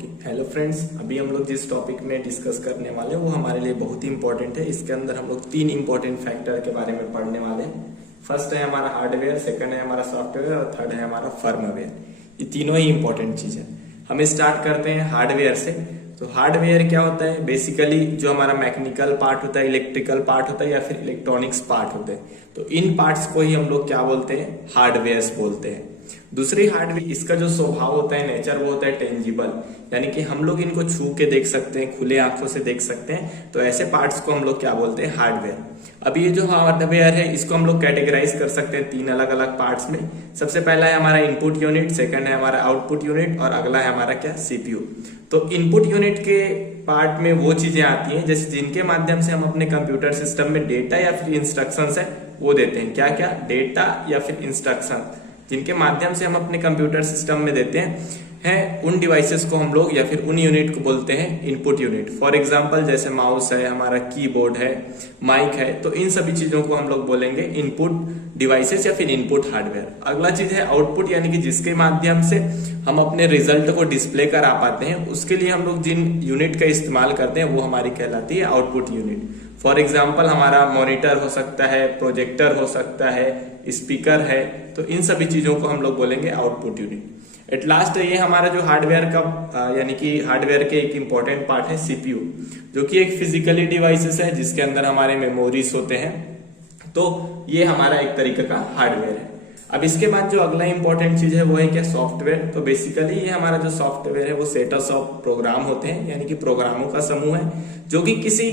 Hello friends, अभी हम लोग जिस टॉपिक में डिस्कस करने वाले हैं वो हमारे लिए बहुत ही इंपॉर्टेंट है। इसके अंदर हम लोग 3 इंपॉर्टेंट फैक्टर के बारे में पढ़ने वाले हैं। फर्स्ट है हमारा हार्डवेयर, सेकंड है हमारा सॉफ्टवेयर और थर्ड है हमारा फर्मवेयर। ये तीनों ही इंपॉर्टेंट चीज है। हम स्टार्ट करते हैं हार्डवेयर से। तो हार्डवेयर क्या होता है? बेसिकली जो हमारा मैकेनिकल पार्ट होता है, इलेक्ट्रिकल पार्ट होता है या फिर इलेक्ट्रॉनिक्स पार्ट होते हैं, तो इन पार्ट्स को ही हम लोग क्या बोलते हैं? हार्डवेयर बोलते हैं। दूसरी हार्डवेयर, इसका जो स्वभाव होता है, नेचर, वो होता है टेंजिबल, यानी कि हम लोग इनको छू के देख सकते हैं, खुले आंखों से देख सकते हैं। तो ऐसे पार्ट्स को हम लोग क्या बोलते हैं? हार्डवेयर। अब ये जो हार्डवेयर है इसको हम लोग कैटेगराइज कर सकते हैं 3 अलग अलग पार्ट्स में। सबसे पहला है हमारा इनपुट यूनिट, सेकंड है हमारा आउटपुट यूनिट और अगला है हमारा क्या? सीपीयू। तो इनपुट यूनिट के पार्ट में वो चीजें आती हैं जैसे जिनके माध्यम से हम अपने कंप्यूटर सिस्टम में डेटा या फिर इंस्ट्रक्शंस है वो देते हैं। क्या क्या? डेटा या फिर इंस्ट्रक्शन, जिनके माध्यम से हम अपने कंप्यूटर सिस्टम में देते हैं उन डिवाइसेस को हम लोग या फिर उन यूनिट को बोलते हैं इनपुट यूनिट। फॉर एग्जांपल जैसे माउस है, हमारा कीबोर्ड है, माइक है, तो इन सभी चीजों को हम लोग बोलेंगे इनपुट डिवाइसेस या फिर इनपुट हार्डवेयर। अगला चीज है आउटपुट, यानी कि जिसके माध्यम से हम अपने रिजल्ट को डिस्प्ले करा पाते हैं, उसके लिए हम लोग जिन यूनिट का इस्तेमाल करते हैं वो हमारी कहलाती है आउटपुट यूनिट। फॉर एग्जाम्पल हमारा मॉनिटर हो सकता है, प्रोजेक्टर हो सकता है, स्पीकर है, तो इन सभी चीजों को हम लोग बोलेंगे आउटपुट यूनिट। एट लास्ट ये हमारा जो हार्डवेयर का यानी कि हार्डवेयर के एक इंपॉर्टेंट पार्ट है सीपीयू, जो कि एक फिजिकली डिवाइसेस है जिसके अंदर हमारे मेमोरीज होते हैं। तो ये हमारा एक तरीके का हार्डवेयर है। अब इसके बाद जो अगला इंपॉर्टेंट चीज है वो है क्या? सॉफ्टवेयर। तो बेसिकली ये हमारा जो सॉफ्टवेयर है वो सेट्स ऑफ प्रोग्राम होते हैं, यानी कि प्रोग्रामों का समूह है जो कि किसी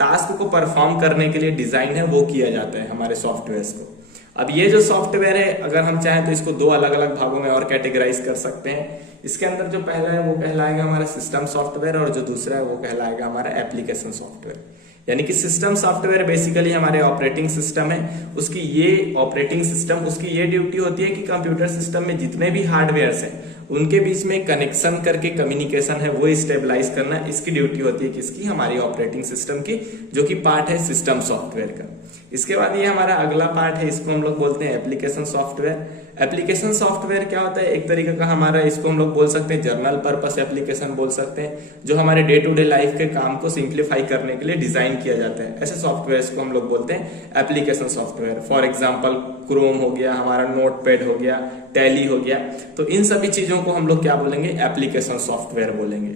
टास्क को परफॉर्म करने के लिए डिजाइन है वो किया जाता है हमारे सॉफ्टवेयर को। अब ये जो सॉफ्टवेयर है, अगर हम चाहें तो इसको 2 अलग अलग भागों में और कैटेगराइज कर सकते हैं। इसके अंदर जो पहला है वो कहलाएगा हमारा सिस्टम सॉफ्टवेयर और जो दूसरा है वो कहलाएगा हमारा एप्लीकेशन सॉफ्टवेयर। यानी कि सिस्टम सॉफ्टवेयर बेसिकली हमारे ऑपरेटिंग सिस्टम है, उसकी ये ऑपरेटिंग सिस्टम उसकी ये ड्यूटी होती है कि कंप्यूटर सिस्टम में जितने भी हार्डवेयर्स हैं उनके बीच में कनेक्शन करके कम्युनिकेशन है वो स्टेबलाइज करना, इसकी ड्यूटी होती है किसकी? हमारी ऑपरेटिंग सिस्टम की, जो कि पार्ट है सिस्टम सॉफ्टवेयर का। इसके बाद ये हमारा अगला पार्ट है, इसको हम लोग बोलते हैं एप्लीकेशन सॉफ्टवेयर। एप्लीकेशन सॉफ्टवेयर क्या होता है? एक तरीके का हमारा, इसको हम लोग बोल सकते हैं जर्नल पर्पस एप्लीकेशन बोल सकते हैं, जो हमारे डे टू डे लाइफ के काम को सिंप्लीफाई करने के लिए डिजाइन किया जाता है। ऐसे सॉफ्टवेयर को हम लोग बोलते हैं application software. For example Chrome हो गया, हमारा नोटपैड हो गया, टैली हो गया, तो इन सभी चीजों को हम लोग क्या बोलेंगे? एप्लीकेशन सॉफ्टवेयर बोलेंगे।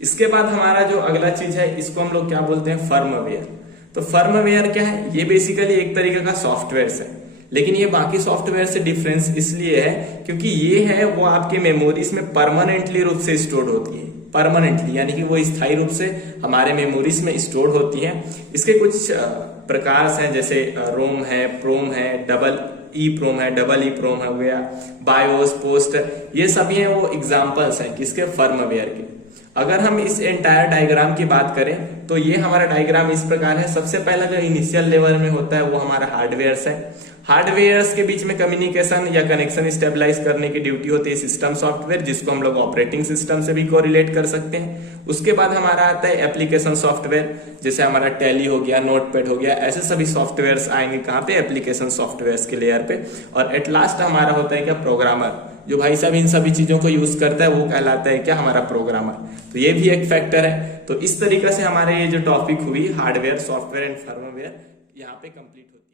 इसके बाद हमारा जो अगला चीज है इसको हम लोग क्या बोलते हैं? फर्मवेयर। तो फर्मवेयर क्या है? ये बेसिकली एक तरीके का सॉफ्टवेयर है, लेकिन ये बाकी सॉफ्टवेयर से डिफरेंस इसलिए है क्योंकि ये है वो आपके मेमोरीज में परमानेंटली रूप से स्टोर होती है। परमानेंटली यानी कि वो स्थायी रूप से हमारे मेमोरीज में स्टोर होती है। इसके कुछ प्रकार हैं, जैसे रोम है, प्रोम है, डबल ई प्रोम है, डबल ई प्रोम हो गया, बायोस, पोस्ट, ये सभी हैं वो एग्जांपल्स हैं किसके? फर्मवेयर के। अगर हम इस एंटायर डायग्राम की बात करें तो ये हमारा डायग्राम इस प्रकार है। सबसे पहला जो इनिशियल लेवल में होता है वो हमारा हार्डवेयर्स है। हार्डवेयर्स के बीच में कम्युनिकेशन या कनेक्शन स्टेबलाइज करने की ड्यूटी होती है सिस्टम सॉफ्टवेयर, जिसको हम लोग ऑपरेटिंग सिस्टम से भी कोरिलेट कर सकते हैं। उसके बाद हमारा आता है एप्लीकेशन सॉफ्टवेयर, जैसे हमारा टैली हो गया, नोटपैड हो गया, ऐसे सभी सॉफ्टवेयर आएंगे कहाँ पे? एप्लीकेशन सॉफ्टवेयर के लेयर पे। और एट लास्ट हमारा होता है क्या? प्रोग्रामर, जो भाई साहब इन सभी चीजों को यूज करता है वो कहलाता है क्या? हमारा प्रोग्रामर। तो ये भी एक फैक्टर है। तो इस तरीके से हमारे ये जो टॉपिक हुई हार्डवेयर, सॉफ्टवेयर एंड फर्मवेयर यहाँ पे कंप्लीट होती है।